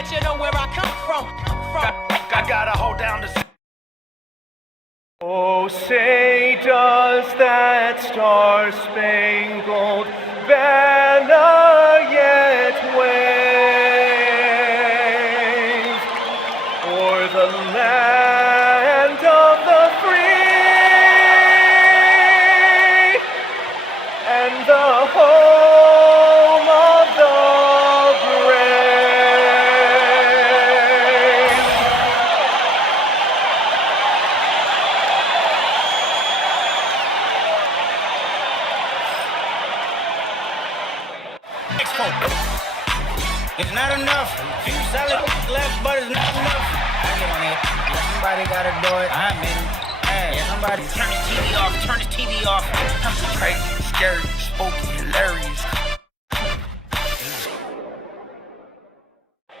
let you know where I come from. I gotta hold down the... Oh, say does that star-spangled banner yet wave o'er the land of the free and the home of the brave? It's not enough. Few solid left, but it's not enough. I get on it. Somebody gotta do it. I made him. Hey, somebody turn his TV off. Turn his TV off. Crazy, scary, spooky, hilarious.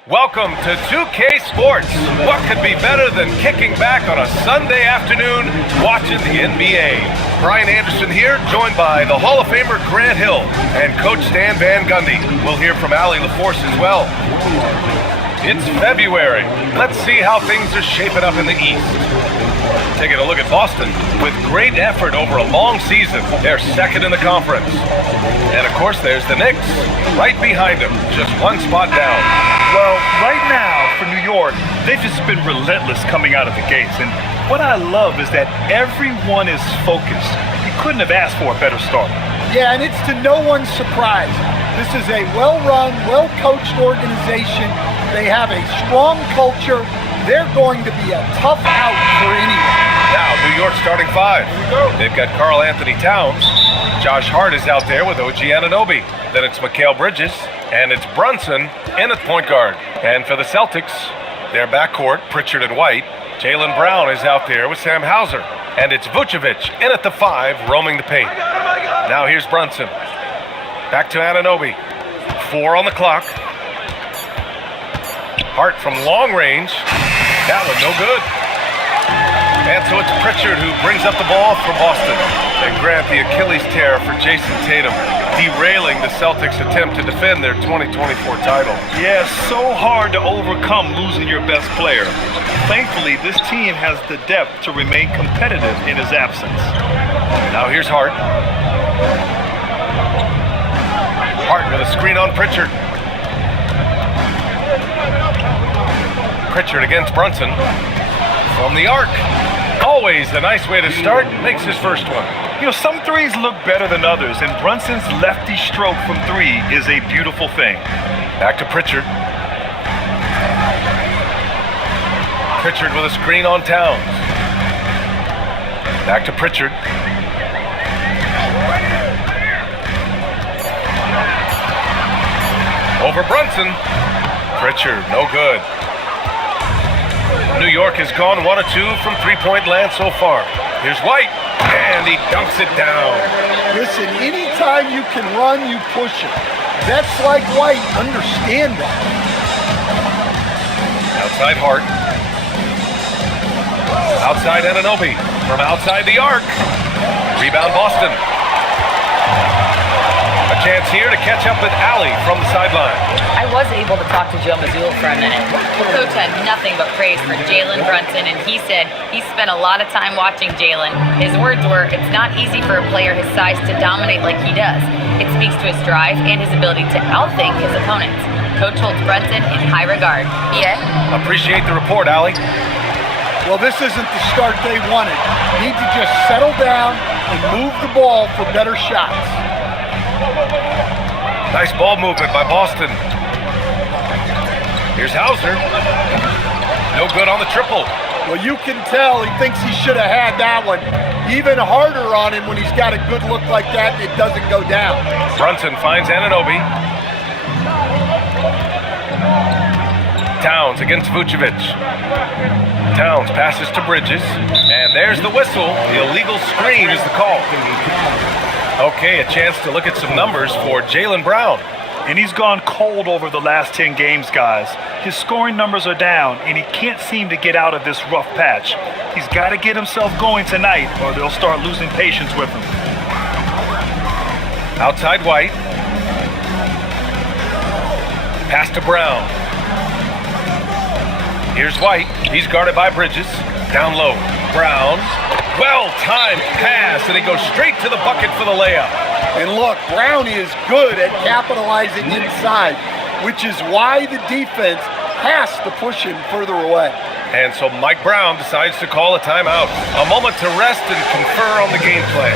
Welcome to 2K Sports. What could be better than kicking back on a Sunday afternoon watching the NBA? Brian Anderson here, joined by the Hall of Famer Grant Hill and Coach Stan Van Gundy. We'll hear from Allie LaForce as well. It's February. Let's see how things are shaping up in the East. Taking a look at Boston. With great effort over a long season, they're second in the conference. And of course, there's the Knicks, right behind them, just one spot down. Well, right now, for New York, they've just been relentless coming out of the gates. And what I love is that everyone is focused. You couldn't have asked for a better start. Yeah, and it's to no one's surprise. This is a well-run, well-coached organization. They have a strong culture. They're going to be a tough out for anyone. Now, New York starting five. They've got Karl Anthony Towns. Josh Hart is out there with OG Anunoby. Then it's Mikal Bridges. And it's Brunson in at point guard. And for the Celtics, their backcourt, Pritchard and White. Jaylen Brown is out there with Sam Hauser. And it's Vucevic in at the five, roaming the paint. Now here's Brunson. Back to Anunoby. 4 on the clock. Hart from long range. That one no good. And so it's Pritchard who brings up the ball for Boston. And Grant, the Achilles tear for Jason Tatum, derailing the Celtics' attempt to defend their 2024 title. Yeah, so hard to overcome losing your best player. Thankfully, this team has the depth to remain competitive in his absence. Now here's Hart. Hart with a screen on Pritchard. Pritchard against Brunson. From the arc. Always a nice way to start. Makes his first one. You know, some threes look better than others, and Brunson's lefty stroke from three is a beautiful thing. Back to Pritchard. Pritchard with a screen on Towns. Back to Pritchard. Over Brunson. Pritchard, no good. New York has gone 1 of 2 from three-point land so far. Here's White, and he dunks it down. Listen, anytime you can run, you push it. Vets like White understand that. Outside Hart. Outside Anunoby. From outside the arc. Rebound Boston. A chance here to catch up with Allie from the sideline. I was able to talk to Joe Mazzulla for a minute. The coach had nothing but praise for Jalen Brunson, and he said he spent a lot of time watching Jalen. His words were, "It's not easy for a player his size to dominate like he does. It speaks to his drive and his ability to outthink his opponents." Coach holds Brunson in high regard. Yeah. Appreciate the report, Allie. Well, this isn't the start they wanted. Need to just settle down and move the ball for better shots. Nice ball movement by Boston. Here's Hauser. No good on the triple. Well, you can tell he thinks he should have had that one. Even harder on him when he's got a good look like that and it doesn't go down. Brunson finds Anunoby. Towns against Vucevic. Towns passes to Bridges. And there's the whistle. The illegal screen is the call. Okay, a chance to look at some numbers for Jaylen Brown. And he's gone cold over the last 10 games, guys. His scoring numbers are down, and he can't seem to get out of this rough patch. He's got to get himself going tonight, or they'll start losing patience with him. Outside White. Pass to Brown. Here's White. He's guarded by Bridges. Down low. Brown. Well-timed pass, and he goes straight to the bucket for the layup. And look, Brown is good at capitalizing inside, which is why the defense has to push him further away. And so Mike Brown decides to call a timeout. A moment to rest and confer on the game plan.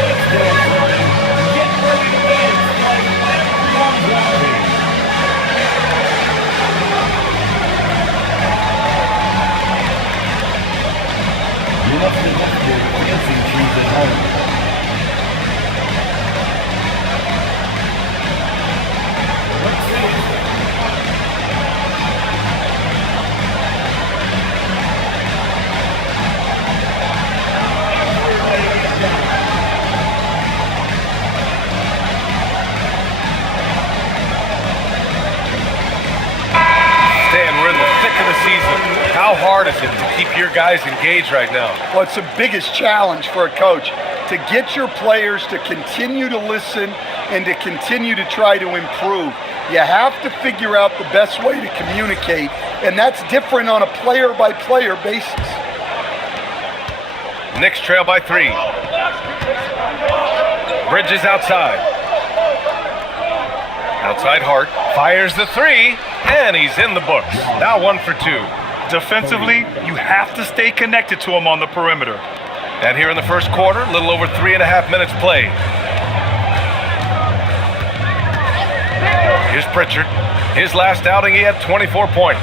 We're in the thick of the season. How hard is it to keep your guys engaged right now? Well, it's the biggest challenge for a coach, to get your players to continue to listen and to continue to try to improve. You have to figure out the best way to communicate, and that's different on a player-by-player basis. Knicks trail by 3. Bridges outside. Outside Hart. Fires the 3. And he's in the books. Now 1 for 2. Defensively, you have to stay connected to him on the perimeter. And here in the first quarter, a little over 3.5 minutes played. Here's Pritchard. His last outing, he had 24 points.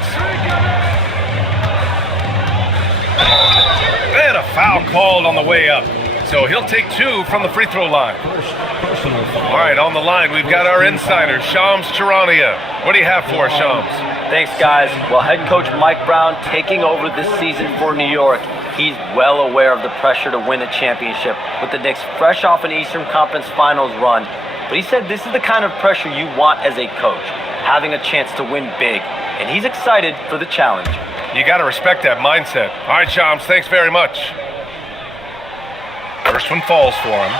And a foul called on the way up. So he'll take 2 from the free throw line. All right, on the line, we've got our insider, Shams Charania. What do you have for us, Shams? Thanks, guys. Well, head coach Mike Brown taking over this season for New York. He's well aware of the pressure to win a championship with the Knicks fresh off an Eastern Conference Finals run. But he said this is the kind of pressure you want as a coach, having a chance to win big. And he's excited for the challenge. You got to respect that mindset. All right, Shams, thanks very much. First one falls for him.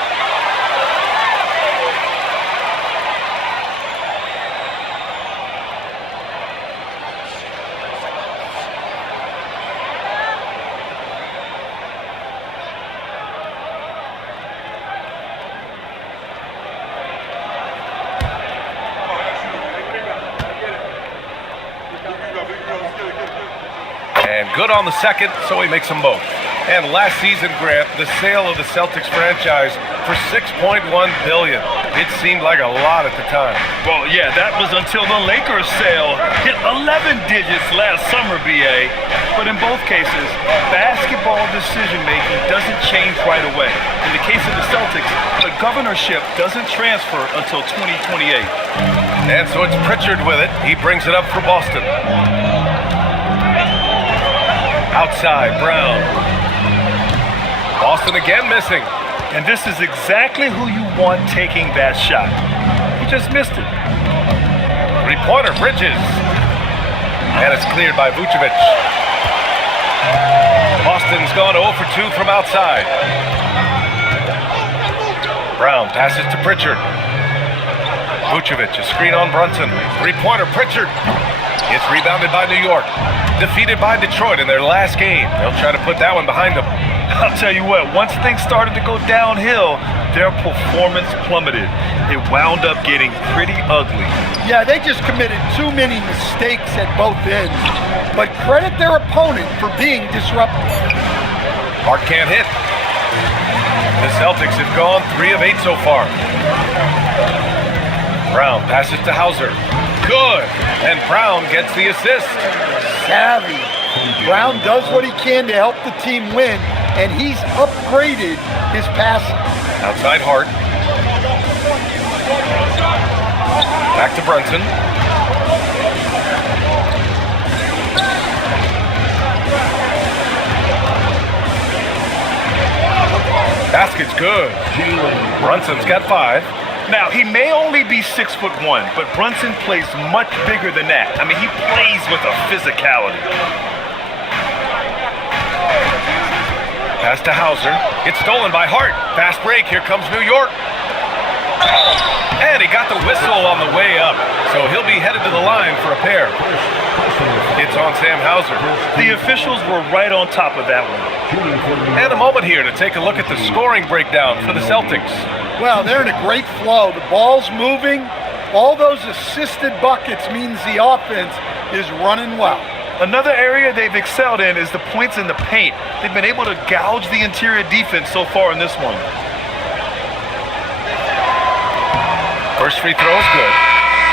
And good on the second, so he makes them both. And last season, Grant, the sale of the Celtics franchise for $6.1 billion. It seemed like a lot at the time. Well, yeah, that was until the Lakers sale hit 11 digits last summer, BA. But in both cases, basketball decision-making doesn't change right away. In the case of the Celtics, the governorship doesn't transfer until 2028. And so it's Pritchard with it. He brings it up for Boston. Outside, Brown. Boston again missing. And this is exactly who you want taking that shot. He just missed it. Three-pointer, Bridges. And it's cleared by Vucevic. Boston's gone 0 for 2 from outside. Brown passes to Pritchard. Vucevic, a screen on Brunson. Three-pointer, Pritchard. It's rebounded by New York. Defeated by Detroit in their last game. They'll try to put that one behind them. I'll tell you what, once things started to go downhill, their performance plummeted. It wound up getting pretty ugly. Yeah, they just committed too many mistakes at both ends. But credit their opponent for being disruptive. Hart can't hit. The Celtics have gone 3 of 8 so far. Brown passes to Hauser. Good. And Brown gets the assist. Savvy. Brown does what he can to help the team win, and he's upgraded his passing. Outside Hart. Back to Brunson. Basket's good. Brunson's got 5. Now, he may only be 6'1", but Brunson plays much bigger than that. I mean, he plays with a physicality. Pass to Hauser. It's stolen by Hart. Fast break. Here comes New York. And he got the whistle on the way up, so he'll be headed to the line for a pair. It's on Sam Hauser. The officials were right on top of that one. And a moment here to take a look at the scoring breakdown for the Celtics. Well, they're in a great flow. The ball's moving. All those assisted buckets means the offense is running well. Another area they've excelled in is the points in the paint. They've been able to gouge the interior defense so far in this one. First free throw is good.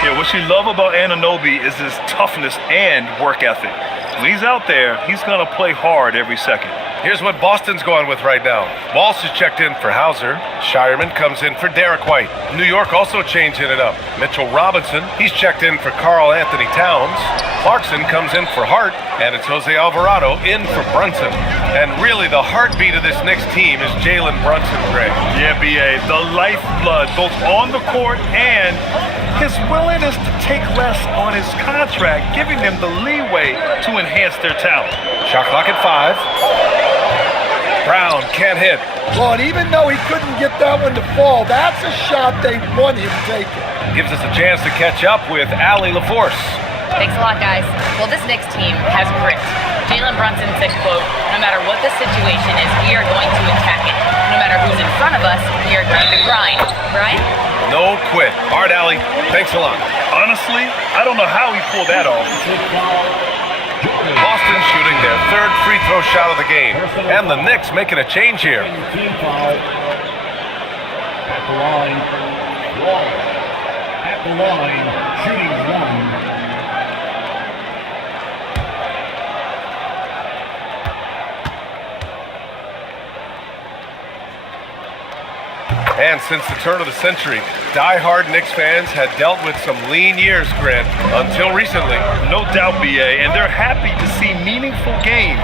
Yeah, what you love about Anunoby is his toughness and work ethic. When he's out there, he's going to play hard every second. Here's what Boston's going with right now. Walsh is checked in for Hauser. Shireman comes in for Derek White. New York also changing it up. Mitchell Robinson, he's checked in for Karl Anthony Towns. Clarkson comes in for Hart, and it's Jose Alvarado in for Brunson. And really, the heartbeat of this Knicks team is Jalen Brunson, Greg. Yeah, B.A., the lifeblood, both on the court and his willingness to take less on his contract, giving them the leeway to enhance their talent. Shot clock at 5. Brown can't hit. Well, and even though he couldn't get that one to fall, that's a shot they want him taking. Gives us a chance to catch up with Allie LaForce. Thanks a lot, guys. Well, this Knicks team has grit. Jalen Brunson said, quote, "No matter what the situation is, we are going to attack it. No matter who's in front of us, we are going to grind." Brian? No quit. All right, Allie. Thanks a lot. Honestly, I don't know how he pulled that off. Boston shooting their third free throw shot of the game. And the Knicks making a change here. Team foul. At the line. Wall. At the line. Shooting 1. And since the turn of the century, die-hard Knicks fans had dealt with some lean years, Grant, until recently. No doubt, B.A., and they're happy to see meaningful games.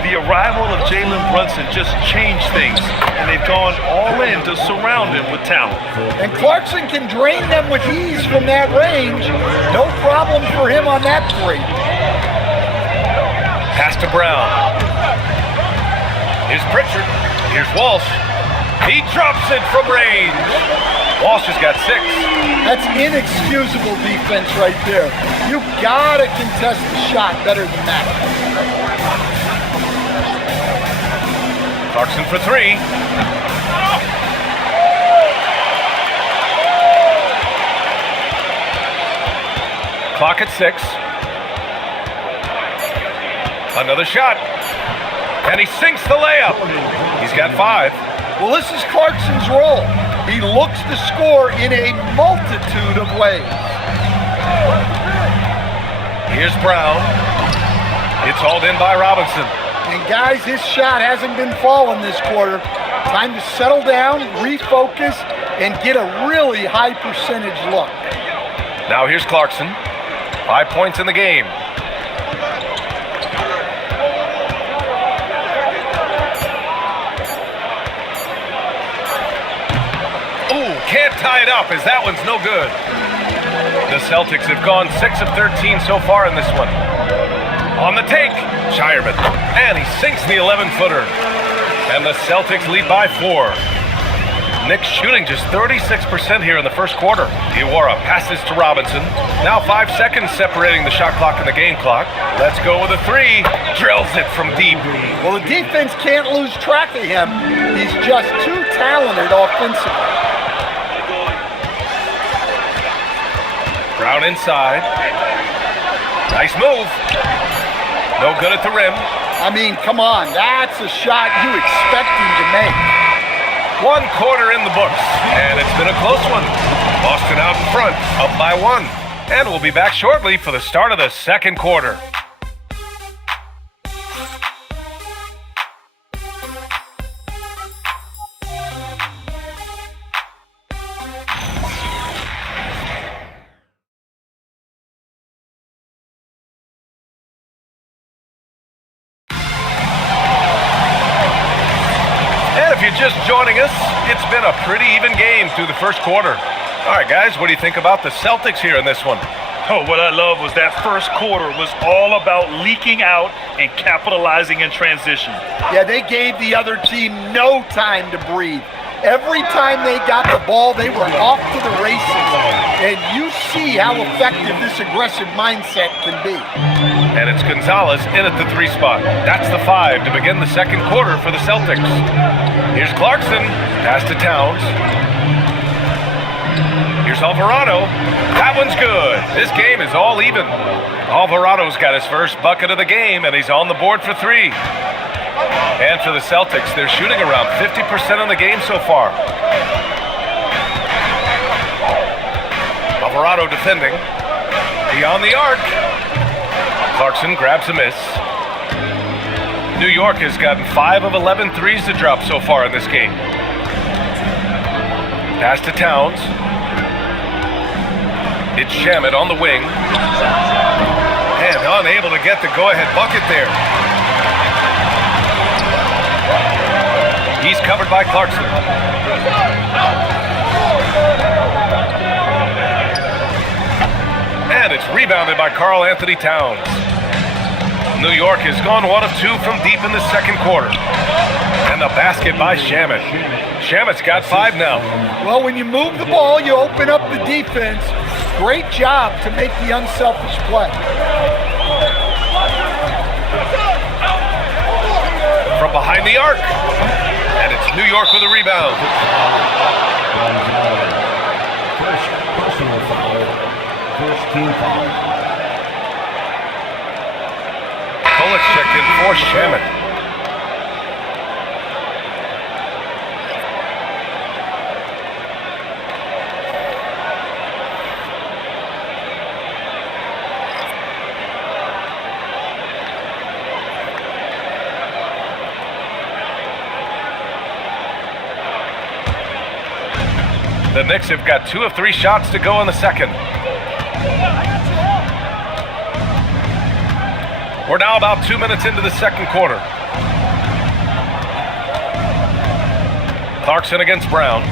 The arrival of Jalen Brunson just changed things, and they've gone all in to surround him with talent. And Clarkson can drain them with ease from that range. No problem for him on that three. Pass to Brown. Here's Pritchard. Here's Walsh. He drops it from range. Walsh has got 6. That's inexcusable defense right there. You gotta contest the shot better than that. Clarkson for 3. Clock at 6. Another shot. And he sinks the layup. He's got 5. Well, this is Clarkson's role. He looks to score in a multitude of ways. Here's Brown. It's hauled in by Robinson. And guys, his shot hasn't been falling this quarter. Time to settle down, refocus, and get a really high percentage look. Now here's Clarkson. 5 points in the game. Can't tie it up as that one's no good. The Celtics have gone 6 of 13 so far in this one. On the take, Shireman. And he sinks the 11-footer. And the Celtics lead by 4. Knicks shooting just 36% here in the first quarter. Iwara passes to Robinson. Now 5 seconds separating the shot clock and the game clock. Let's go with a 3. Drills it from deep. Well, the defense can't lose track of him. He's just too talented offensively. Brown inside. Nice move. No good at the rim. I mean, come on. That's a shot you expect him to make. 1 quarter in the books, and it's been a close one. Boston out in front, up by 1. And we'll be back shortly for the start of the second quarter. If you're just joining us, it's been a pretty even game through the first quarter. All right, guys, what do you think about the Celtics here in this one? Oh, what I love was that first quarter was all about leaking out and capitalizing in transition. Yeah, they gave the other team no time to breathe. Every time they got the ball, they were off to the races. And you see how effective this aggressive mindset can be. And it's Gonzalez in at the 3 spot. That's the 5 to begin the second quarter for the Celtics. Here's Clarkson, pass to Towns. Here's Alvarado. That one's good. This game is all even. Alvarado's got his first bucket of the game, and he's on the board for 3. And for the Celtics, they're shooting around 50% on the game so far. Alvarado defending. Beyond the arc. Clarkson grabs a miss. New York has gotten 5 of 11 threes to drop so far in this game. Pass to Towns. It's Shamet on the wing. And unable to get the go-ahead bucket there. He's covered by Clarkson. And it's rebounded by Karl Anthony Towns. New York has gone 1 of 2 from deep in the second quarter. And the basket by Shamet. Shamet's got 5 now. Well, when you move the ball, you open up the defense. Great job to make the unselfish play. From behind the arc. And it's New York with a rebound. First personal foul. First team foul. Kolek checked in for Shamet. The Knicks have got 2 of 3 shots to go in the second. We're now about 2 minutes into the second quarter. Clarkson against Brown.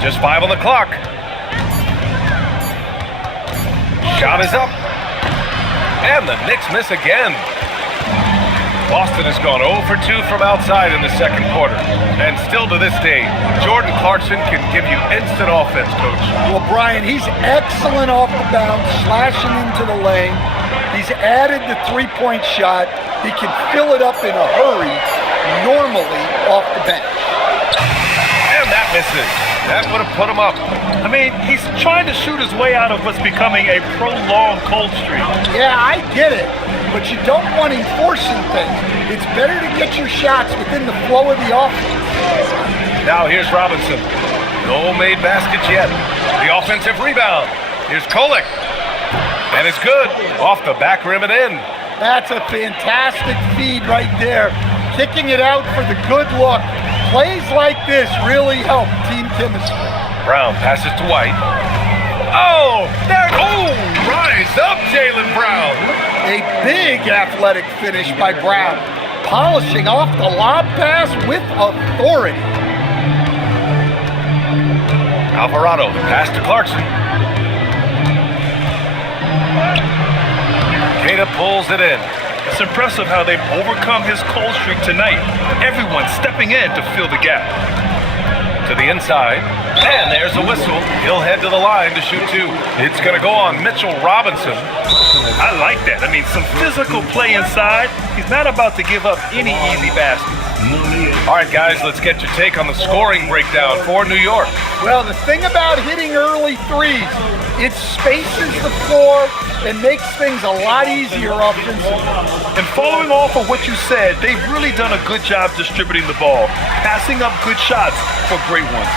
Just 5 on the clock. Shot is up. And the Knicks miss again. Boston has gone 0 for 2 from outside in the second quarter. And still to this day, Jordan Clarkson can give you instant offense, Coach. Well, Brian, he's excellent off the bounce, slashing into the lane. He's added the three-point shot. He can fill it up in a hurry, normally off the bench. And that misses. That would have put him up. I mean, he's trying to shoot his way out of what's becoming a prolonged cold streak. Yeah, I get it, but you don't want him forcing things. It's better to get your shots within the flow of the offense. Now here's Robinson. No made baskets yet. The offensive rebound. Here's Kolek. And it's good. Off the back rim and in. That's a fantastic feed right there. Kicking it out for the good look. Plays like this really help team chemistry. Brown passes to White. Oh, there. Oh, rise up, Jaylen Brown. A big athletic finish by Brown. Polishing off the lob pass with authority. Alvarado, the pass to Clarkson. Queta pulls it in. It's impressive how they've overcome his cold streak tonight. Everyone stepping in to fill the gap. To the inside. And there's a whistle. He'll head to the line to shoot 2. It's going to go on Mitchell Robinson. I like that. I mean, some physical play inside. He's not about to give up any easy baskets. All right, guys, let's get your take on the scoring breakdown for New York. Well, the thing about hitting early threes, it spaces the floor and makes things a lot easier offensively. And following off of what you said, they've really done a good job distributing the ball, passing up good shots for great ones.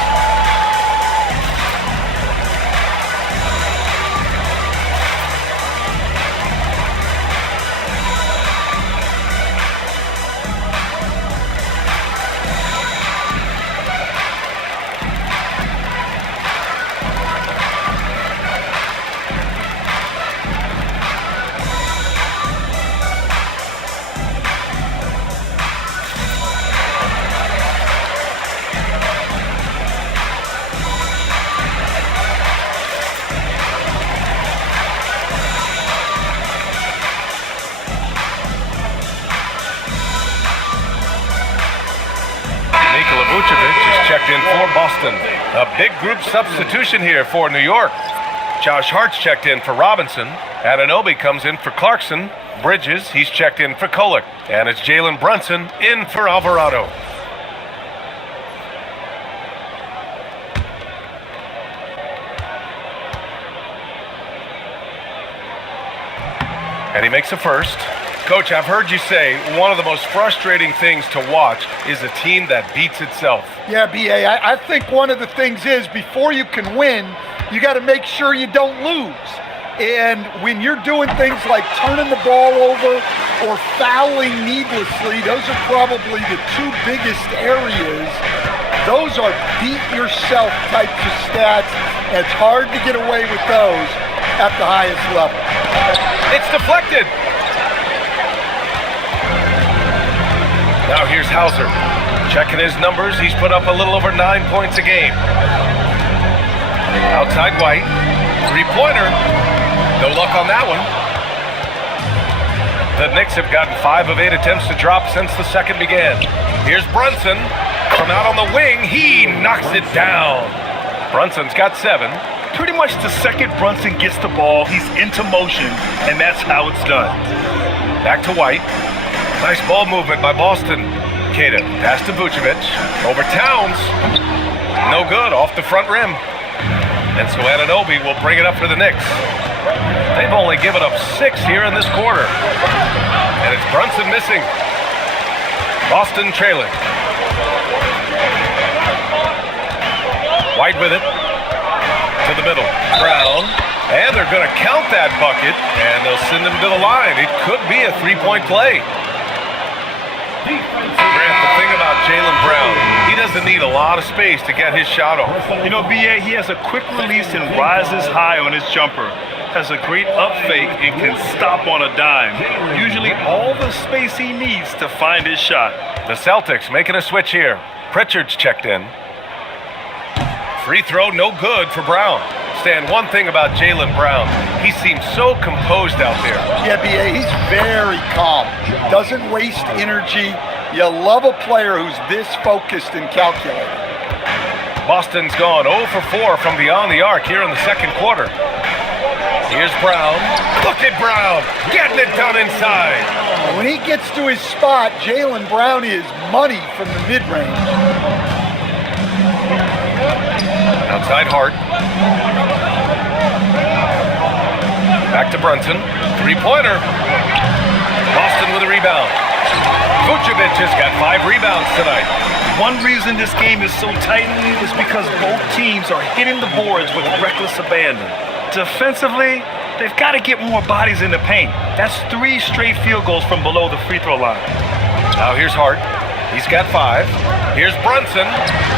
checked in for Boston. A big group substitution here for New York. Josh Hart's checked in for Robinson. Anunoby comes in for Clarkson. Bridges, he's checked in for Kolek. And it's Jalen Brunson in for Alvarado. And he makes a first. Coach, I've heard you say one of the most frustrating things to watch is a team that beats itself. Yeah, B.A., I think one of the things is before you can win, you got to make sure you don't lose. And when you're doing things like turning the ball over or fouling needlessly, those are probably the two biggest areas. Those are beat yourself types of stats. And it's hard to get away with those at the highest level. It's deflected. Now here's Hauser. Checking his numbers, he's put up a little over 9 points a game. Outside White. Three-pointer. No luck on that one. The Knicks have gotten 5 of 8 attempts to drop since the second began. Here's Brunson. From out on the wing, he knocks it down. Brunson's got 7. Pretty much the second Brunson gets the ball, he's into motion, and that's how it's done. Back to White. Nice ball movement by Boston. Queta, pass to Vucevic. Over Towns. No good, off the front rim. And so Anunoby will bring it up for the Knicks. They've only given up 6 here in this quarter. And it's Brunson missing. Boston trailing. White with it. To the middle. Brown. And they're going to count that bucket. And they'll send him to the line. It could be a 3-point play. Grant, the thing about Jaylen Brown, he doesn't need a lot of space to get his shot off. You know, B.A., he has a quick release and rises high on his jumper. Has a great up fake and can stop on a dime. Usually all the space he needs to find his shot. The Celtics making a switch here. Pritchard's checked in. Free throw, no good for Brown. Stan, one thing about Jaylen Brown, he seems so composed out there. Yeah, B.A., he's very calm. Doesn't waste energy. You love a player who's this focused and calculated. Boston's gone 0 for 4 from beyond the arc here in the second quarter. Here's Brown. Look at Brown, getting it done inside. And when he gets to his spot, Jaylen Brown is money from the mid-range. Outside Hart. Back to Brunson. Three-pointer. Boston with a rebound. Vucevic has got 5 rebounds tonight. One reason this game is so tight is because both teams are hitting the boards with reckless abandon. Defensively, they've got to get more bodies in the paint. That's 3 straight field goals from below the free throw line. Now here's Hart. He's got 5. Here's Brunson,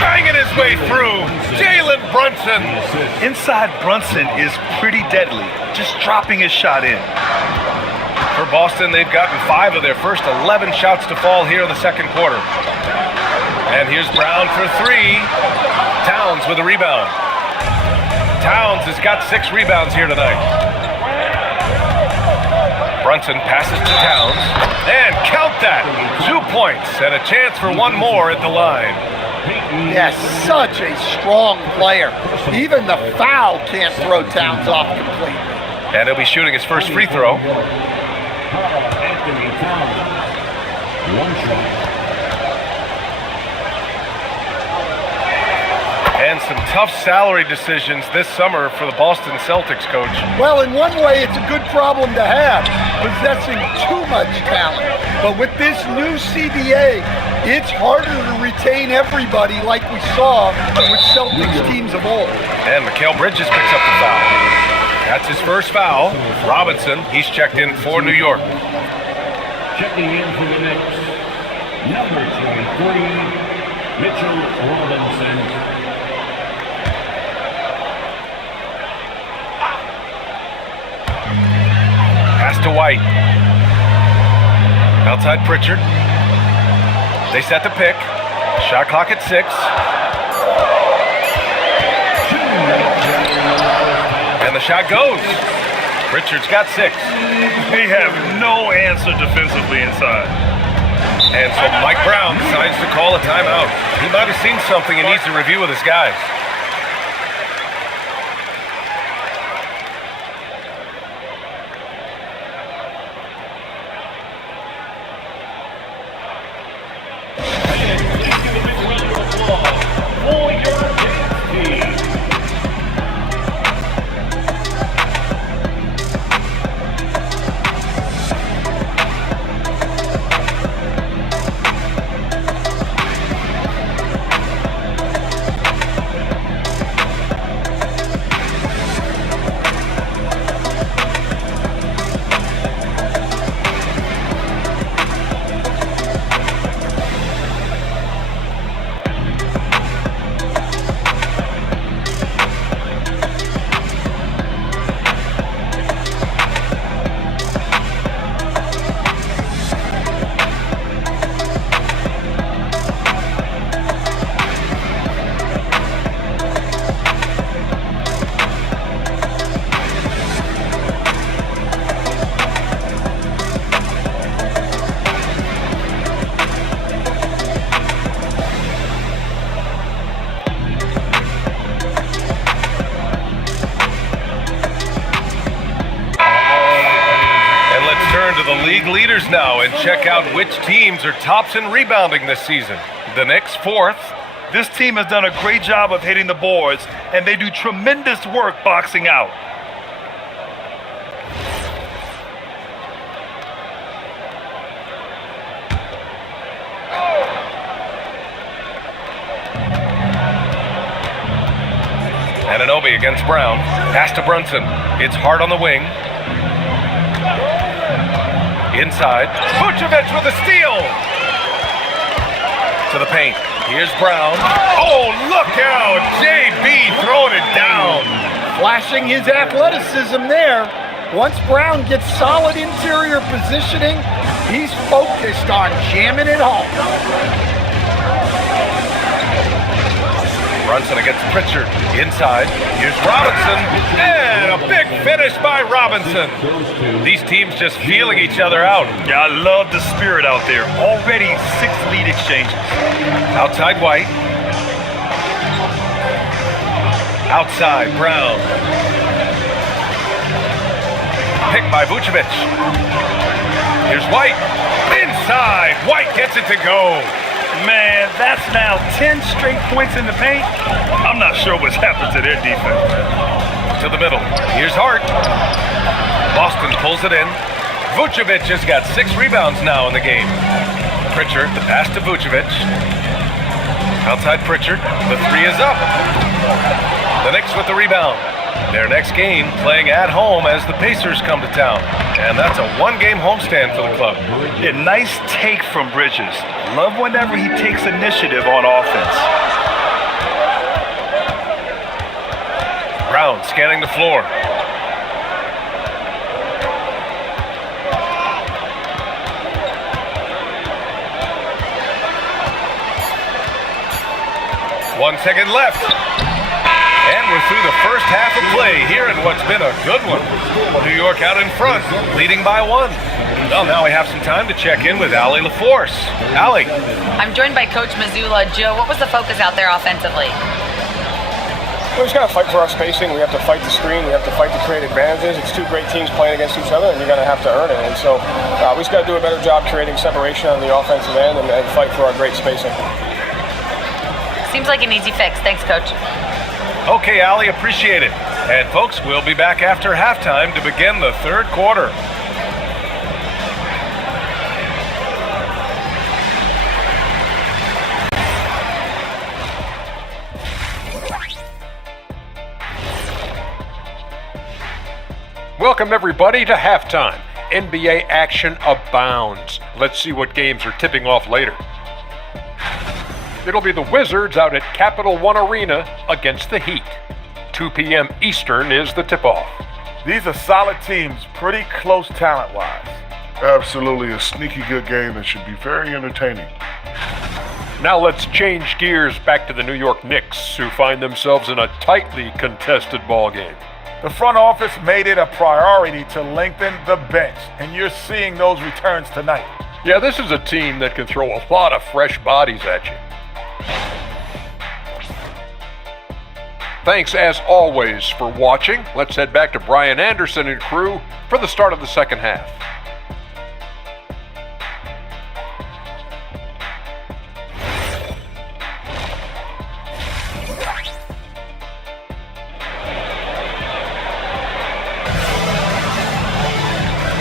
banging his way through. Jalen Brunson. Inside Brunson is pretty deadly, just dropping his shot in. For Boston, they've gotten 5 of their first 11 shots to fall here in the second quarter. And here's Brown for 3. Towns with a rebound. Towns has got 6 rebounds here tonight. Brunson passes to Towns, and count that! 2 points, and a chance for 1 more at the line. Yes, such a strong player. Even the foul can't throw Towns off completely. And he'll be shooting his first free throw. Anthony Towns. 1 shot. And some tough salary decisions this summer for the Boston Celtics, coach. Well, in one way, it's a good problem to have, possessing too much talent. But with this new CBA, it's harder to retain everybody like we saw with Celtics teams of old. And Mikal Bridges picks up the foul. That's his first foul. Robinson, he's checked in for New York. Checking in for the Knicks, number 23, Mitchell Robinson. Pass to White. Outside Pritchard. They set the pick. Shot clock at 6. And the shot goes. Pritchard's got 6. They have no answer defensively inside. And so Mike Brown decides to call a timeout. He might have seen something and needs to review with his guys. League leaders now and check out which teams are tops in rebounding this season. The Knicks 4th. This team has done a great job of hitting the boards, and they do tremendous work boxing out. Anunoby against Brown. Pass to Brunson. It's hard on the wing. Inside. Vucevic with a steal. To the paint. Here's Brown. Oh, look out. JB throwing it down. Flashing his athleticism there. Once Brown gets solid interior positioning, he's focused on jamming it home. Brunson against Pritchard. Inside. Here's Robinson. And a big finish by Robinson. These teams just feeling each other out. Yeah, I love the spirit out there. Already 6 lead exchanges. Outside White. Outside Brown. Picked by Vucevic. Here's White. Inside. White gets it to go. Man, that's now 10 straight points in the paint. I'm not sure what's happened to their defense. To the middle. Here's Hart. Boston pulls it in. Vucevic has got 6 rebounds now in the game. Pritchard, the pass to Vucevic. Outside Pritchard. The 3 is up. The Knicks with the rebound. Their next game playing at home as the Pacers come to town. And that's a 1-game homestand for the club. A nice take from Bridges. Love whenever he takes initiative on offense. Brown scanning the floor. One second left. And we're through the first half of play here in what's been a good one. New York out in front, leading by 1. Well, now we have some time to check in with Allie LaForce. Allie. I'm joined by Coach Mazzulla. Joe, what was the focus out there offensively? We just got to fight for our spacing. We have to fight the screen. We have to fight to create advantages. It's 2 great teams playing against each other, and you're going to have to earn it. And so we just got to do a better job creating separation on the offensive end and fight for our great spacing. Seems like an easy fix. Thanks, Coach. Okay, Allie, appreciate it. And folks, we'll be back after halftime to begin the 3rd quarter. Welcome everybody to halftime. NBA action abounds. Let's see what games are tipping off later. It'll be the Wizards out at Capital One Arena against the Heat. 2 p.m. Eastern is the tip-off. These are solid teams, pretty close talent-wise. Absolutely a sneaky good game that should be very entertaining. Now let's change gears back to the New York Knicks, who find themselves in a tightly contested ball game. The front office made it a priority to lengthen the bench, and you're seeing those returns tonight. Yeah, this is a team that can throw a lot of fresh bodies at you. Thanks, as always, for watching. Let's head back to Brian Anderson and crew for the start of the second half.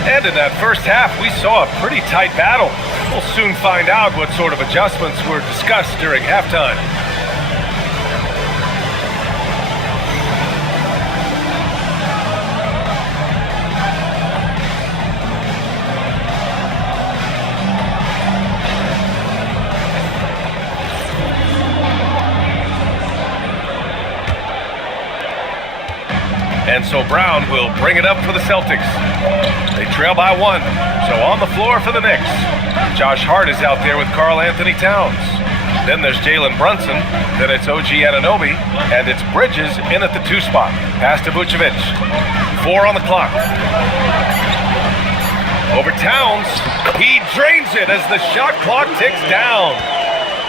And in that first half, we saw a pretty tight battle. We'll soon find out what sort of adjustments were discussed during halftime. And so Brown will bring it up for the Celtics. They trail by 1, so on the floor for the Knicks. Josh Hart is out there with Karl Anthony Towns. Then there's Jalen Brunson, then it's OG Anunoby, and it's Bridges in at the 2 spot. Pass to Vucevic. 4 on the clock. Over Towns. He drains it as the shot clock ticks down.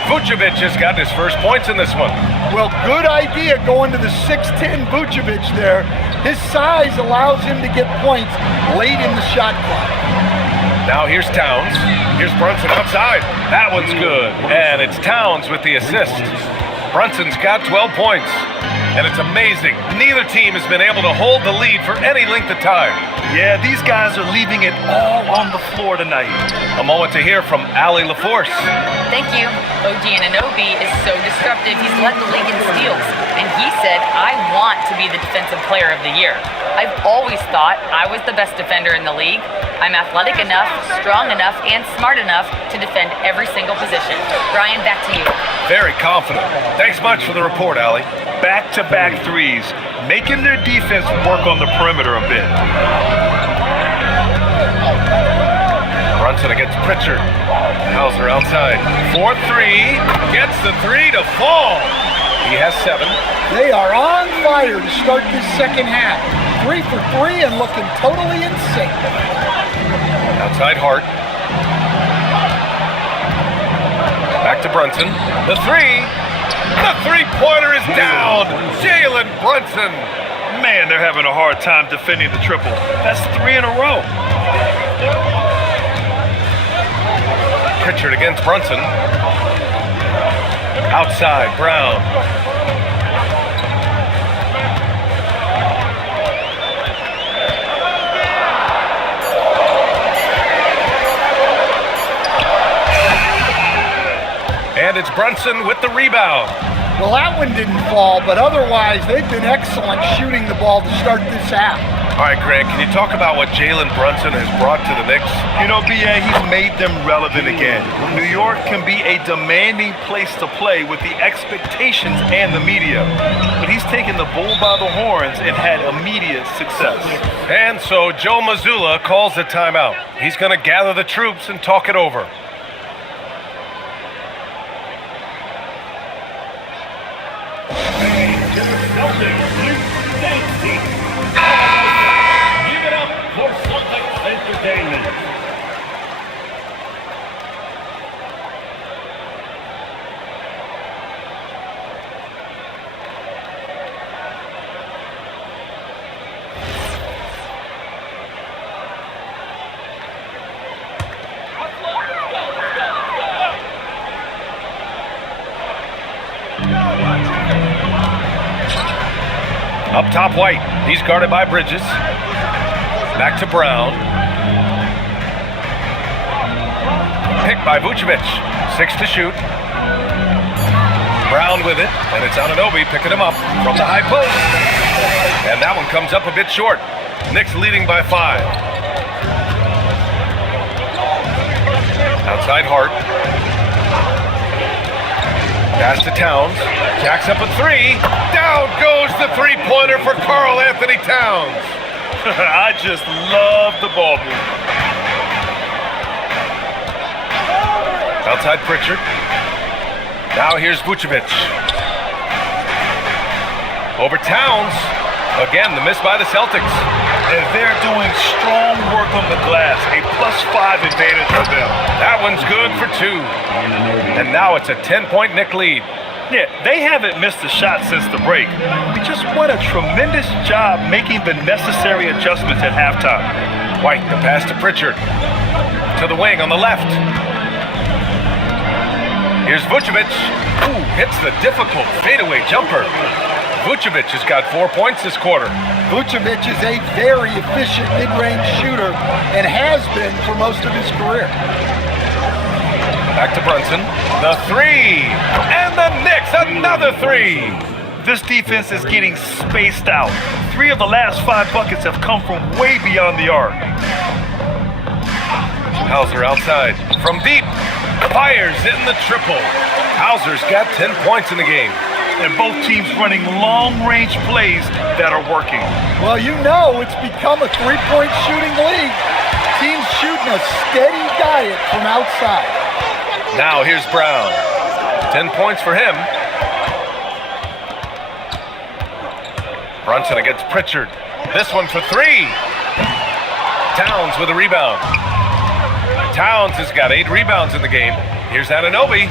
Vucevic has got his first points in this one. Well, good idea going to the 6'10" Vucevic there. His size allows him to get points late in the shot clock. Now here's Towns. Here's Brunson outside. That one's good. And it's Towns with the assist. Brunson's got 12 points. And it's amazing. Neither team has been able to hold the lead for any length of time. Yeah, these guys are leaving it all on the floor tonight. A moment to hear from Allie LaForce. Thank you. OG Anunoby is so disruptive. He's led the league in steals. And he said, I want to be the Defensive Player of the Year. I've always thought I was the best defender in the league. I'm athletic enough, strong enough, and smart enough to defend every single position. Brian, back to you. Very confident. Thanks much for the report, Allie. Back-to-back threes, making their defense work on the perimeter a bit. Brunson against Pritchard. Hauser outside. 4-3. Gets the 3 to fall. He has 7. They are on fire to start this second half. 3 for 3 and looking totally in sync. Outside Hart. Back to Brunson. The 3. The three-pointer is down. Jalen Brunson. Man, they're having a hard time defending the triple. That's 3 in a row. Pritchard against Brunson. Outside, Brown. And it's Brunson with the rebound. Well, that one didn't fall, but otherwise they've been excellent shooting the ball to start this half. All right, Grant, can you talk about what Jalen Brunson has brought to the Knicks? You know, B.A., he's made them relevant again. New York can be a demanding place to play with the expectations and the media. But he's taken the bull by the horns and had immediate success. And so Joe Mazzulla calls the timeout. He's going to gather the troops and talk it over. Give it up for Celtics Entertainment. Up top, White. He's guarded by Bridges. Back to Brown. Picked by Vucevic. 6 to shoot. Brown with it, and it's Anunoby picking him up from the high post. And that one comes up a bit short. Knicks leading by 5. Outside Hart. Pass to Towns. Jacks up a 3. Down goes the three-pointer for Karl Anthony Towns. I just love the ball movement. Outside Pritchard. Now here's Vucevic. Over Towns. Again, the miss by the Celtics. And they're doing strong work on the glass, a +5 advantage for them. That one's good for 2. And now it's a 10-point Knick lead. Yeah, they haven't missed a shot since the break. We just won a tremendous job making the necessary adjustments at halftime. White, the pass to Pritchard. To the wing on the left. Here's Vucevic. Ooh, hits the difficult fadeaway jumper. Vucevic has got 4 points this quarter. Vucevic is a very efficient mid-range shooter and has been for most of his career. Back to Brunson. The 3. And the Knicks, another 3. This defense is getting spaced out. 3 of the last 5 buckets have come from way beyond the arc. Hauser outside. From deep. Fires in the triple. Hauser's got 10 points in the game. And both teams running long-range plays that are working. Well, you know it's become a three-point shooting league. Teams shooting a steady diet from outside. Now here's Brown. 10 points for him. Brunson against Pritchard. This one for 3. Towns with a rebound. Towns has got 8 rebounds in the game. Here's Anunoby.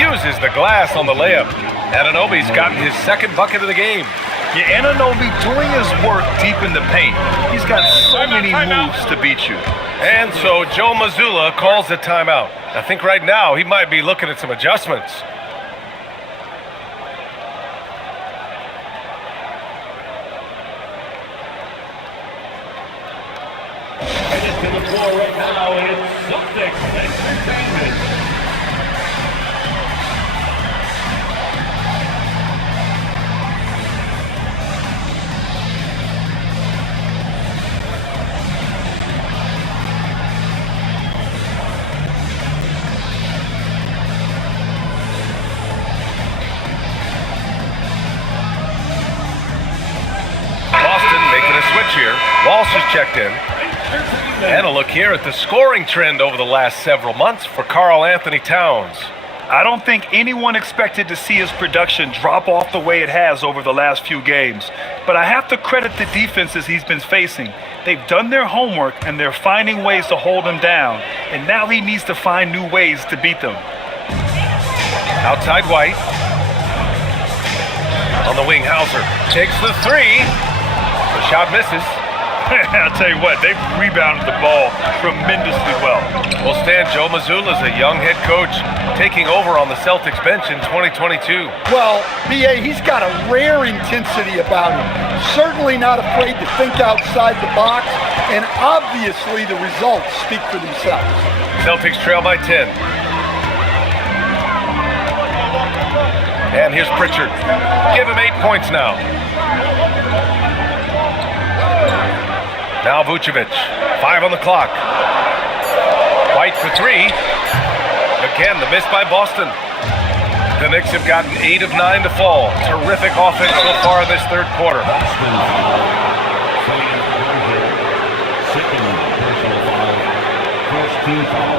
Uses the glass on the layup. Anunoby's gotten his 2nd bucket of the game. Yeah, Anunoby doing his work deep in the paint. He's got so many moves to beat you. And so Joe Mazzulla calls the timeout. I think right now he might be looking at some adjustments. To the floor right now, it's Celtics Entertainment. Boston making a switch here. Walsh is checked in. And a look here at the scoring trend over the last several months for Karl Anthony Towns. I don't think anyone expected to see his production drop off the way it has over the last few games. But I have to credit the defenses he's been facing. They've done their homework and they're finding ways to hold him down. And now he needs to find new ways to beat them. Outside White. On the wing, Hauser takes the 3. The shot misses. I'll tell you what, they've rebounded the ball tremendously well. Well, Stan, Joe Mazzulla is a young head coach taking over on the Celtics bench in 2022. Well, B.A., he's got a rare intensity about him. Certainly not afraid to think outside the box, and obviously the results speak for themselves. Celtics trail by 10. And here's Pritchard. Give him 8 points now. Now Vucevic, 5 on the clock. White for 3. Again, the miss by Boston. The Knicks have gotten 8 of 9 to fall. Terrific offense so far in this 3rd quarter.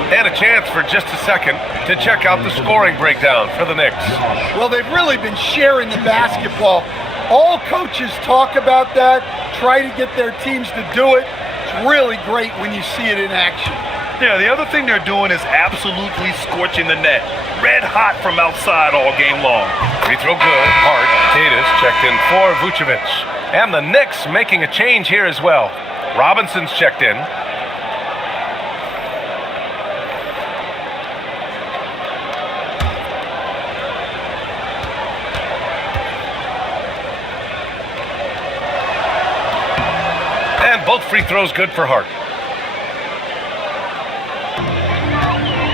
And a chance for just a second to check out the scoring breakdown for the Knicks. Well, they've really been sharing the basketball. All coaches talk about that, try to get their teams to do it. It's really great when you see it in action. Yeah, the other thing they're doing is absolutely scorching the net. Red hot from outside all game long. Free throw good. Hart, Tatus checked in for Vucevic. And the Knicks making a change here as well. Robinson's checked in. Both free throws good for Hart.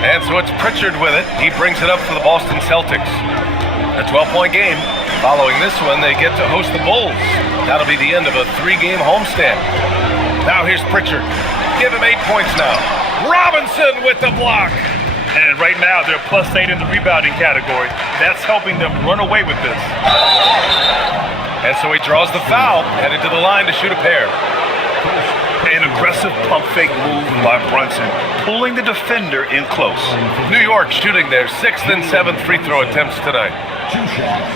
And so it's Pritchard with it. He brings it up for the Boston Celtics. A 12-point game. Following this one, they get to host the Bulls. That'll be the end of a 3-game homestand. Now here's Pritchard. Give him 8 points now. Robinson with the block. And right now, they're +8 in the rebounding category. That's helping them run away with this. And so he draws the foul, headed to the line to shoot a pair. An aggressive pump fake move by Brunson, pulling the defender in close. New York shooting their 6th and 7th free throw attempts tonight. 2 shots.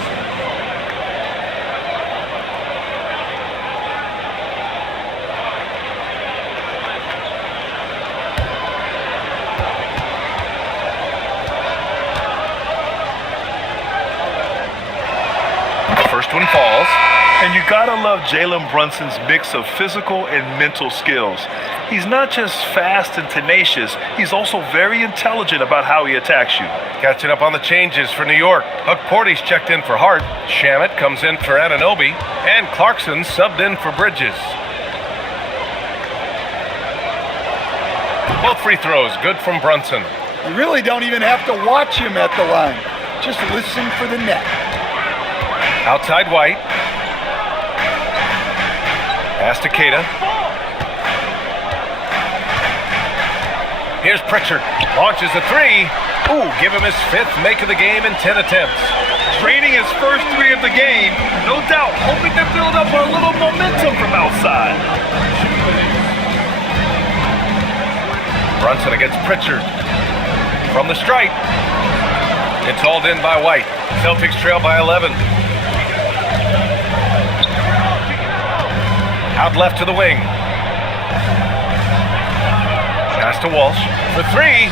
Next one falls. And you gotta love Jalen Brunson's mix of physical and mental skills. He's not just fast and tenacious, he's also very intelligent about how he attacks you. Catching up on the changes for New York. Huck Porty's checked in for Hart. Shamet comes in for Anunoby. And Clarkson subbed in for Bridges. Both free throws good from Brunson. You really don't even have to watch him at the line. Just listen for the net. Outside White. Pass to Keita. Here's Pritchard. Launches a three. Ooh, give him his 5th make of the game in 10 attempts. Draining his first 3 of the game, no doubt, hoping to build up a little momentum from outside. Brunson against Pritchard. From the stripe. It's hauled in by White. Celtics trail by 11. Out left to the wing. Pass to Walsh for 3.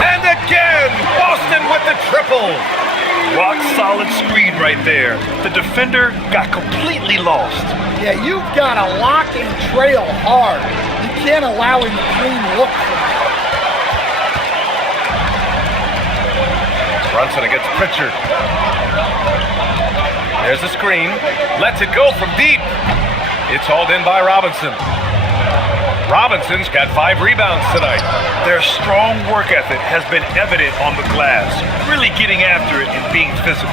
And again! Boston with the triple! Rock solid screen right there. The defender got completely lost. Yeah, you've got to lock and trail hard. You can't allow him to clean look for you. Brunson against Pritchard. There's a screen. Lets it go from deep. It's hauled in by Robinson. Robinson's got 5 rebounds tonight. Their strong work ethic has been evident on the glass, really getting after it and being physical.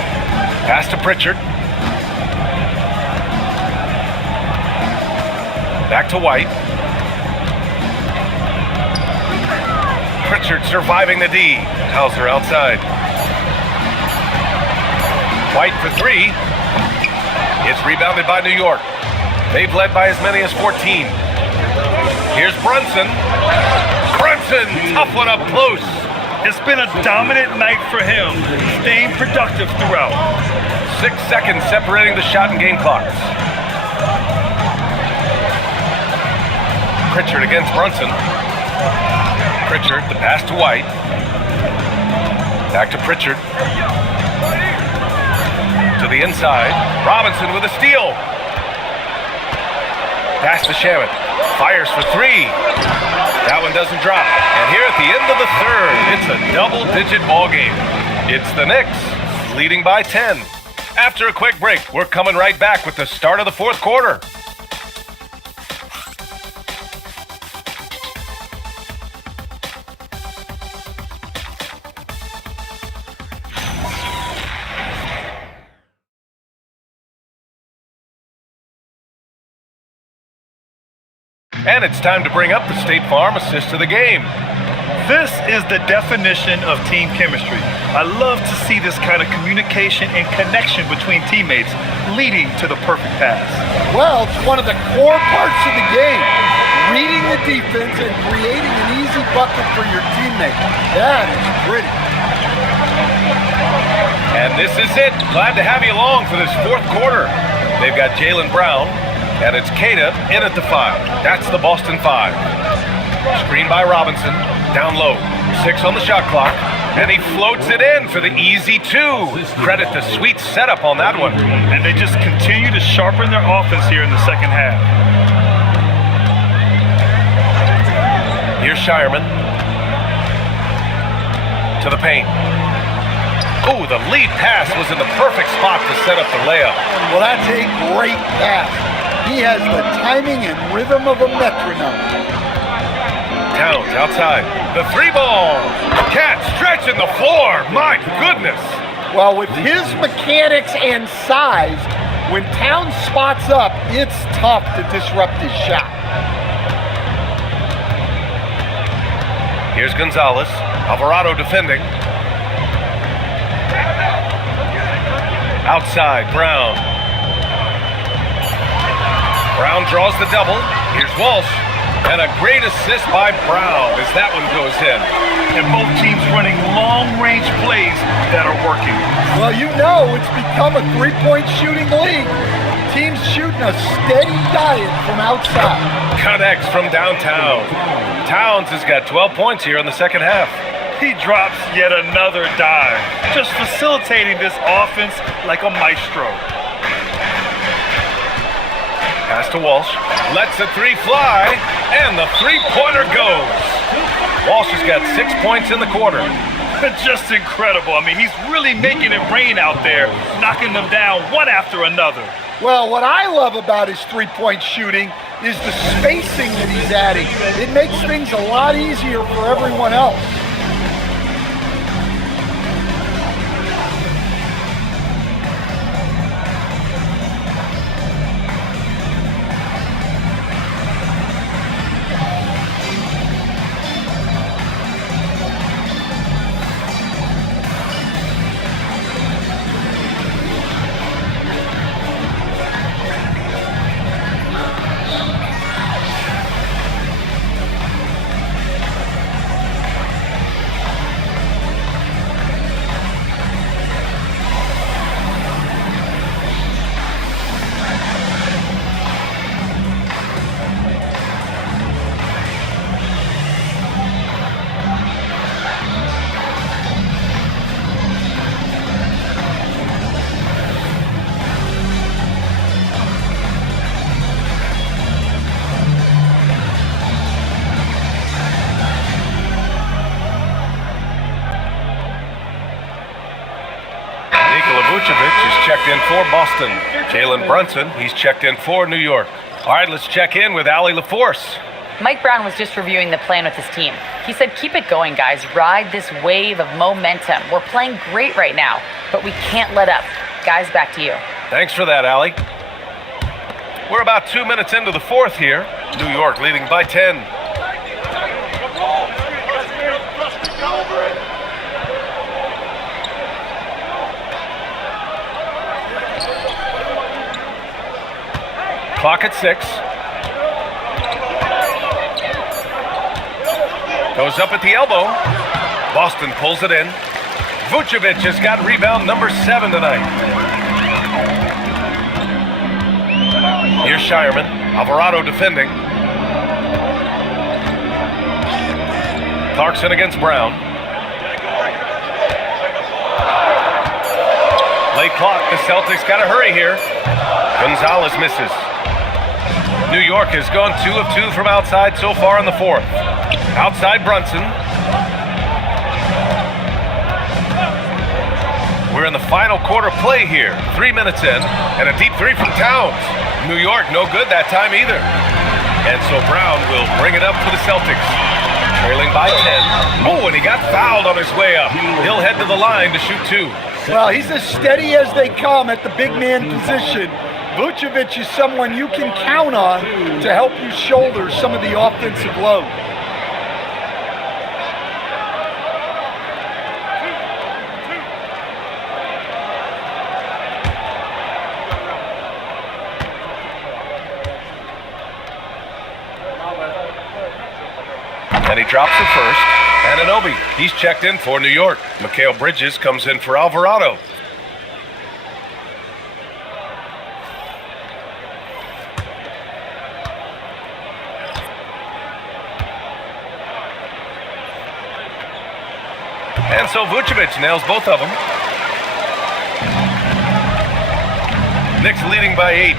Pass to Pritchard. Back to White. Pritchard surviving the D. Hauser outside. White for 3. It's rebounded by New York. They've led by as many as 14. Here's Brunson. Brunson, tough one up close. It's been a dominant night for him, staying productive throughout. 6 seconds separating the shot and game clocks. Pritchard against Brunson. Pritchard, the pass to White. Back to Pritchard. To the inside. Robinson with a steal. Pass to Shamet. Fires for 3. That one doesn't drop. And here at the end of the 3rd, it's a double-digit ball game. It's the Knicks leading by 10. After a quick break, we're coming right back with the start of the 4th quarter. And it's time to bring up the State Farm assist of the game. This is the definition of team chemistry. I love to see this kind of communication and connection between teammates leading to the perfect pass. Well, it's one of the core parts of the game. Reading the defense and creating an easy bucket for your teammate. That is pretty. And this is it. Glad to have you along for this 4th quarter. They've got Jaylen Brown. And it's Keita in at the 5. That's the Boston 5. Screen by Robinson. Down low. 6 on the shot clock. And he floats it in for the easy 2. Credit the sweet setup on that one. And they just continue to sharpen their offense here in the second half. Here's Shireman. To the paint. Oh, the lead pass was in the perfect spot to set up the layup. Well, that's a great pass. He has the timing and rhythm of a metronome. Towns outside. The 3-ball. Cat stretching the floor. My goodness. Well, with his mechanics and size, when Towns spots up, it's tough to disrupt his shot. Here's Gonzalez. Alvarado defending. Outside, Brown. Brown draws the double. Here's Walsh. And a great assist by Brown as that one goes in. And both teams running long-range plays that are working. Well, you know it's become a 3-point shooting league. Teams shooting a steady diet from outside. Connects from downtown. Towns has got 12 points here in the second half. He drops yet another dive, just facilitating this offense like a maestro. Pass to Walsh. Lets the three fly, and the three-pointer goes. Walsh has got 6 points in the quarter. Just incredible. I mean, he's really making it rain out there, knocking them down one after another. Well, what I love about his three-point shooting is the spacing that he's adding. It makes things a lot easier for everyone else. Is checked in for Boston. Jalen Brunson, he's checked in for New York. All right, let's check in with Allie LaForce. Mike Brown was just reviewing the plan with his team. He said, keep it going, guys. Ride this wave of momentum. We're playing great right now, but we can't let up. Guys, back to you. Thanks for that, Allie. We're about 2 minutes into the fourth here. New York leading by 10. Clock at 6. Goes up at the elbow. Boston pulls it in. Vucevic has got rebound number 7 tonight. Here's Shireman. Alvarado defending. Clarkson against Brown. Late clock. The Celtics got to hurry here. Gonzalez misses. New York has gone 2 of 2 from outside so far in the fourth. Outside Brunson. We're in the final quarter play here. 3 minutes in, and a deep three from Towns. New York, no good that time either. And so Brown will bring it up for the Celtics. Trailing by 10. Oh, and he got fouled on his way up. He'll head to the line to shoot 2. Well, he's as steady as they come at the big man position. Vucevic is someone you can count on to help you shoulder some of the offensive load. And he drops the first. Anunoby, he's checked in for New York. Mikal Bridges comes in for Alvarado. And so Vucevic nails both of them. Knicks leading by 8.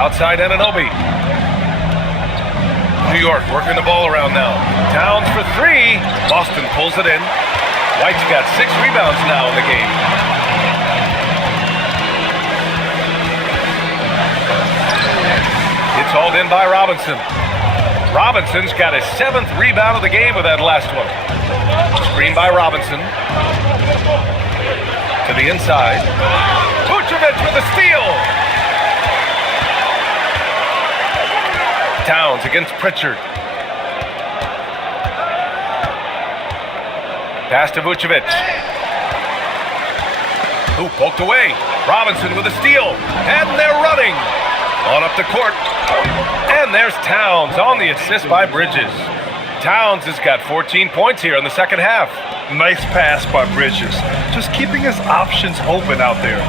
Outside Anunoby. New York working the ball around now. Towns for 3. Boston pulls it in. White's got 6 rebounds now in the game. It's hauled in by Robinson. Robinson's got his 7th rebound of the game with that last one. Screen by Robinson. To the inside. Vucevic with a steal. Towns against Pritchard. Pass to Vucevic. Ooh, poked away. Robinson with a steal. And they're running. On up the court. And there's Towns on the assist by Bridges. Towns has got 14 points here in the second half. Nice pass by Bridges. Just keeping his options open out there.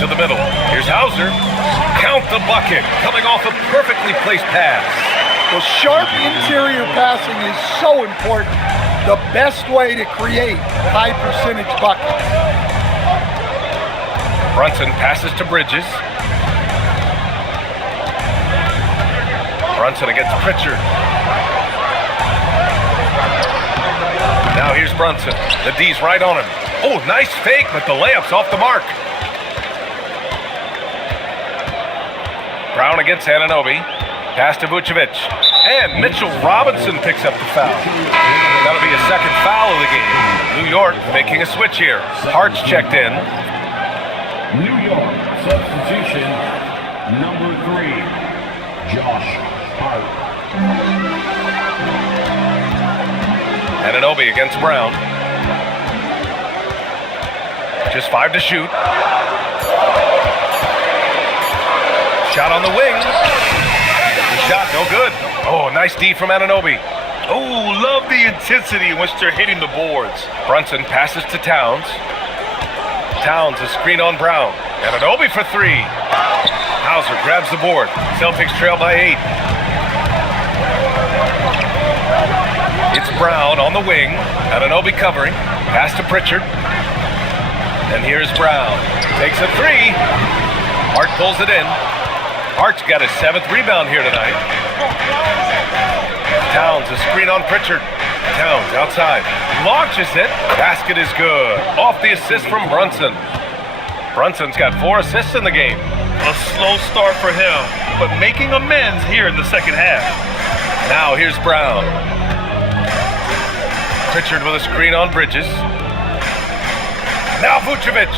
To the middle. Here's Hauser. Count the bucket. Coming off a perfectly placed pass. Well, sharp interior passing is so important. The best way to create high percentage buckets. Brunson passes to Bridges. Brunson against Pritchard. Now here's Brunson. The D's right on him. Oh, nice fake, but the layup's off the mark. Brown against Anunoby. Pass to Vucevic. And Mitchell Robinson picks up the foul. That'll be a second foul of the game. New York making a switch here. Hart's checked in. New York, substitution number 3, Josh Hart. Anunoby against Brown. Just 5 to shoot. Shot on the wing. The shot, no good. Oh, nice D from Anunoby. Oh, love the intensity in which they're hitting the boards. Brunson passes to Towns. Towns, a screen on Brown. Anunoby for 3. Hauser grabs the board. Celtics trail by 8. It's Brown on the wing. Anunoby covering. Pass to Pritchard. And here's Brown. Takes a 3. Hart pulls it in. Hart's got his 7th rebound here tonight. Towns, a screen on Pritchard. Towns outside. Launches it. Basket is good. Off the assist from Brunson. Brunson's got 4 assists in the game. A slow start for him, but making amends here in the second half. Now here's Brown. Pritchard with a screen on Bridges. Now Vucevic.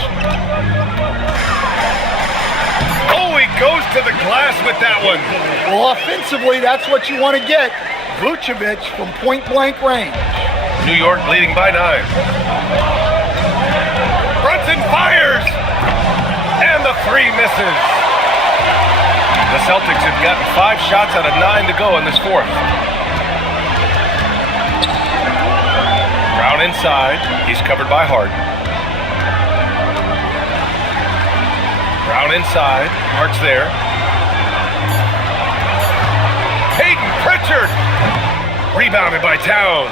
Oh, he goes to the glass with that one. Well, offensively, that's what you want to get. Vucevic from point-blank range. New York leading by 9. Brunson fires! And the 3 misses. The Celtics have gotten 5 shots out of 9 to go in this 4th. Brown inside. He's covered by Hart. Brown inside. Hart's there. Peyton Pritchard! Rebounded by Towns.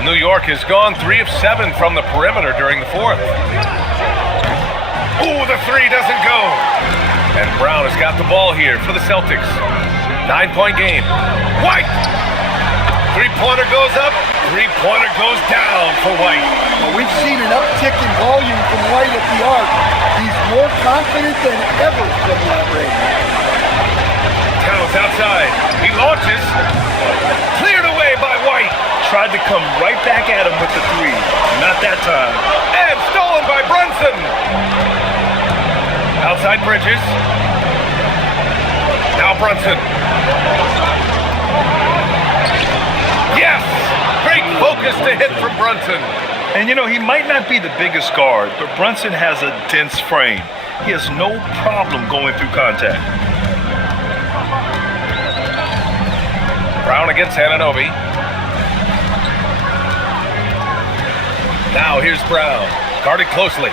New York has gone 3 of 7 from the perimeter during the 4th. Ooh, the 3 doesn't go. And Brown has got the ball here for the Celtics. 9-point game. White! 3-pointer goes up. 3-pointer goes down for White. Well, we've seen an uptick in volume from White at the arc. He's more confident than ever from that range. Towns outside. He launches. Cleared away by White. Tried to come right back at him with the 3. Not that time. And stolen by Brunson. Outside Bridges. Now Brunson. Yes! Great focus to hit from Brunson. And you know, he might not be the biggest guard, but Brunson has a dense frame. He has no problem going through contact. Brown against Anunoby. Now here's Brown. Guarded closely.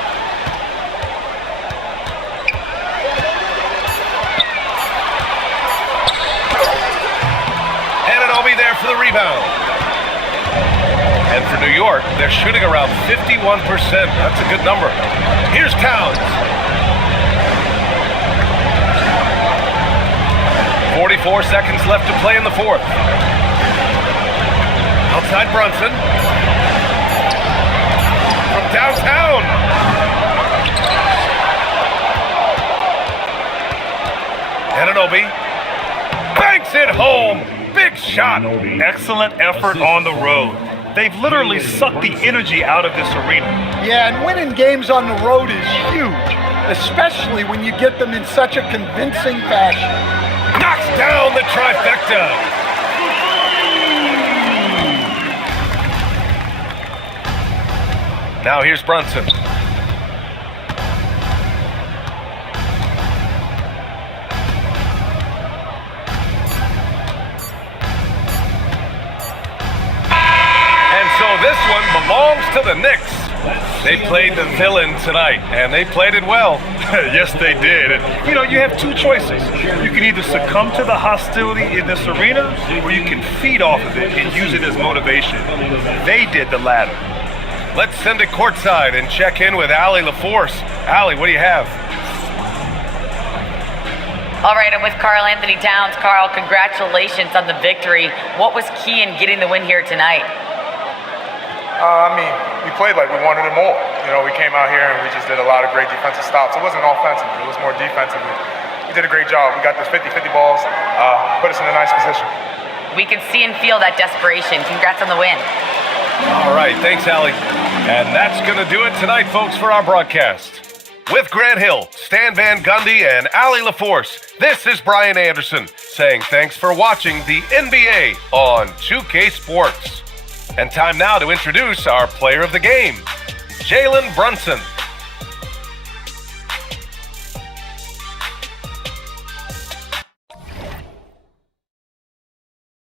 Anunoby there for the rebound. And for New York, they're shooting around 51%. That's a good number. Here's Towns. 44 seconds left to play in the 4th. Outside Brunson. From downtown. Anunoby banks it home. Big shot. Excellent effort on the road. They've literally sucked the energy out of this arena. Yeah, and winning games on the road is huge, especially when you get them in such a convincing fashion. Knocks down the trifecta. Now here's Brunson. So this one belongs to the Knicks. They played the villain tonight, and they played it well. Yes, they did. And, you know, you have 2 choices. You can either succumb to the hostility in this arena, or you can feed off of it and use it as motivation. They did the latter. Let's send it courtside and check in with Allie LaForce. Allie, what do you have? All right, I'm with Karl Anthony Towns. Karl, congratulations on the victory. What was key in getting the win here tonight? We played like we wanted it more. We came out here and we just did a lot of great defensive stops. It wasn't offensive. It was more defensive. We did a great job. We got this 50-50 balls, put us in a nice position. We can see and feel that desperation. Congrats on the win. All right, thanks, Allie. And that's going to do it tonight, folks, for our broadcast. With Grant Hill, Stan Van Gundy, and Allie LaForce, this is Brian Anderson saying thanks for watching the NBA on 2K Sports. And time now to introduce our player of the game, Jalen Brunson.